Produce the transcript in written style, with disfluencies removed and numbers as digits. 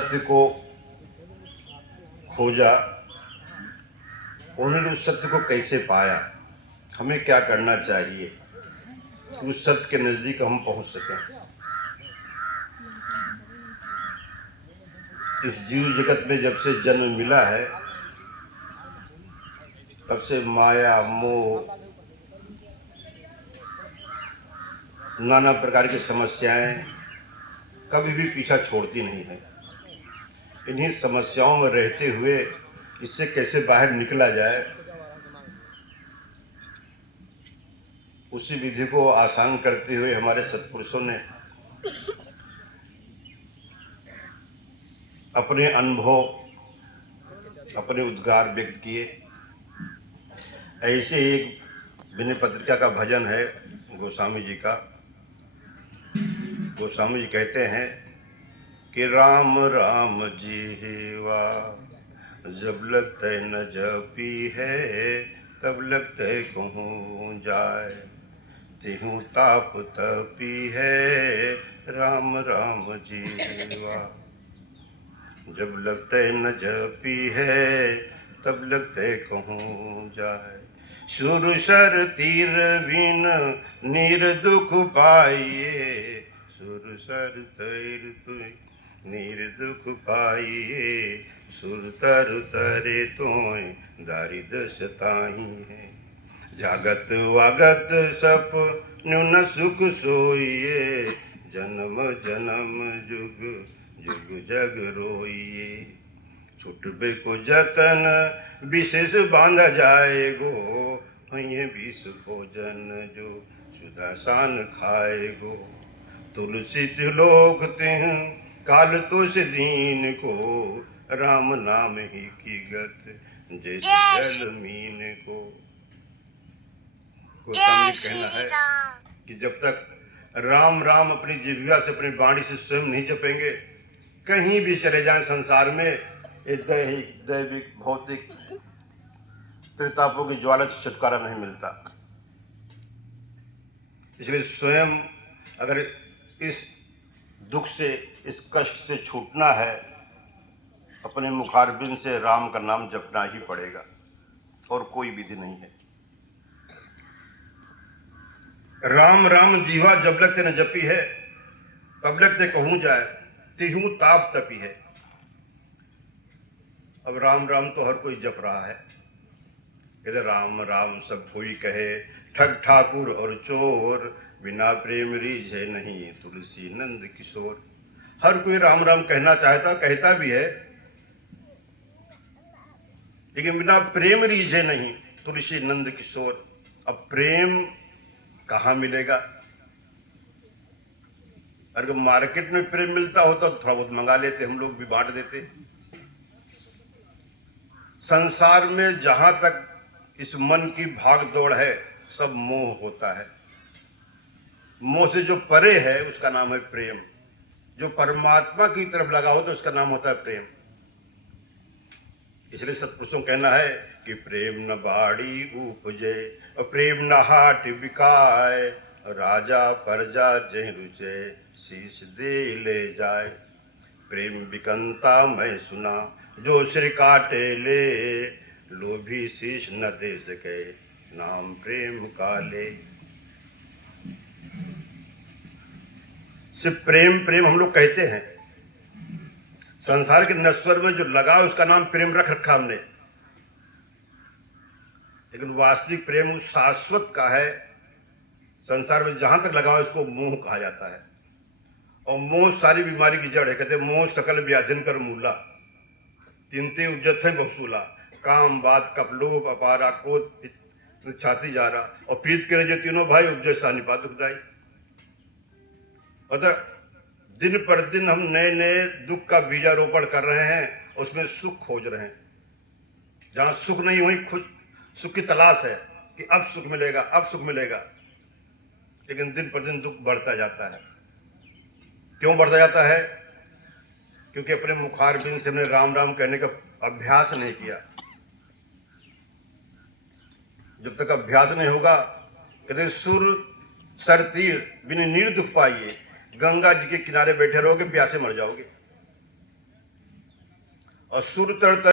सत्य को खोजा, उन्होंने उस सत्य को कैसे पाया, हमें क्या करना चाहिए कि उस सत्य के नज़दीक हम पहुंच सकें। इस जीव जगत में जब से जन्म मिला है तब से माया मोह नाना प्रकार की समस्याएं कभी भी पीछा छोड़ती नहीं है। इन्हीं समस्याओं में रहते हुए इससे कैसे बाहर निकला जाए, उसी विधि को आसान करते हुए हमारे सत्पुरुषों ने अपने अनुभव, अपने उद्गार व्यक्त किए। ऐसे एक विनय पत्रिका का भजन है गोस्वामी जी का। गोस्वामी जी कहते हैं कि राम राम जीवा जब लगते न जपी है, तब लगते कहूँ जाए, तिहूँ ताप तपी है, राम राम जीवा जब लगते न जपी है, तब लगते कहूँ जाए। सुर सर तीर बिन नीर दुख पाइए, सुर सर तीर नीर दुख पाइए, सुर तर तरे तोय दारिद्र सताई है। जागत वागत सप न्यून सुख सोइए, जन्म जन्म जुग जुग जग रोइए। छुटबे को जतन विशेष बांधा जाएगो, ये विष भोजन जो सुदासान खाएगो। तुलसी तिलोक तिह काल तुष दीन को, राम नाम ही की गत जैसे जल मीन को। गोस्वामी जी कहना है कि जब तक राम राम अपनी जिह्वा से, अपनी वाणी से स्वयं नहीं जपेंगे, कहीं भी चले जाएं संसार में, ये दैविक भौतिक त्रितापों की ज्वाला से छुटकारा नहीं मिलता। इसलिए स्वयं अगर इस दुख से, इस कष्ट से छूटना है, अपने मुखारबिंद से राम का नाम जपना ही पड़ेगा, और कोई विधि नहीं है। राम राम जीवा जब लगते न जपी है, तब लगते कहूँ जाए, तिहूँ ताप तपी है। अब राम राम तो हर कोई जप रहा है, कहते राम राम सब कोई कहे, ठग ठाकुर और चोर, बिना प्रेम रीझे नहीं तुलसी नंद किशोर। हर कोई राम राम कहना चाहता, कहता भी है, लेकिन बिना प्रेम रीझे नहीं तुलसी नंद किशोर। अब प्रेम कहाँ मिलेगा? अगर मार्केट में प्रेम मिलता होता तो थोड़ा बहुत मंगा लेते, हम लोग भी बांट देते। संसार में जहां तक इस मन की भाग दौड़ है, सब मोह होता है। मोह से जो परे है उसका नाम है प्रेम। जो परमात्मा की तरफ लगा हो तो उसका नाम होता है प्रेम। इसलिए सत्पुरुषों कहना है कि प्रेम न बाड़ी उपजे और प्रेम न हाट बिकाए, राजा प्रजा जय रुचे शीश दे ले जाए। प्रेम बिकंता मैं सुना जो सिर काटे ले, लोभी शीश न दे सके नाम प्रेम का ले। सिर्फ प्रेम प्रेम हम लोग कहते हैं, संसार के नश्वर में जो लगा उसका नाम प्रेम रख रखा हमने, लेकिन वास्तविक प्रेम उस शाश्वत का है। संसार में जहां तक लगा उसको मोह कहा जाता है, और मोह सारी बीमारी की जड़ है। कहते मोह सकल व्याधिन कर मूला, तिनते उपजत है बहुसूला। काम बात कप लोभ अपारा क्रोध छाती जा रहा, और प्रीत करे जो तीनों भाई उपजे सानिपा दुखदाई। मतलब दिन पर दिन हम नए नए दुख का बीजारोपण कर रहे हैं, उसमें सुख खोज रहे हैं। जहां सुख नहीं वहीं खुद सुख की तलाश है कि अब सुख मिलेगा, अब सुख मिलेगा, लेकिन दिन पर दिन दुख बढ़ता जाता है। क्यों बढ़ता जाता है? क्योंकि अपने मुखारबिंद से हमने राम राम कहने का अभ्यास नहीं किया। जब तक अभ्यास नहीं होगा, कहते सुर सर तीर बिन नीर दुख पाइए, गंगा जी के किनारे बैठे रहोगे प्यासे मर जाओगे। और सूर्य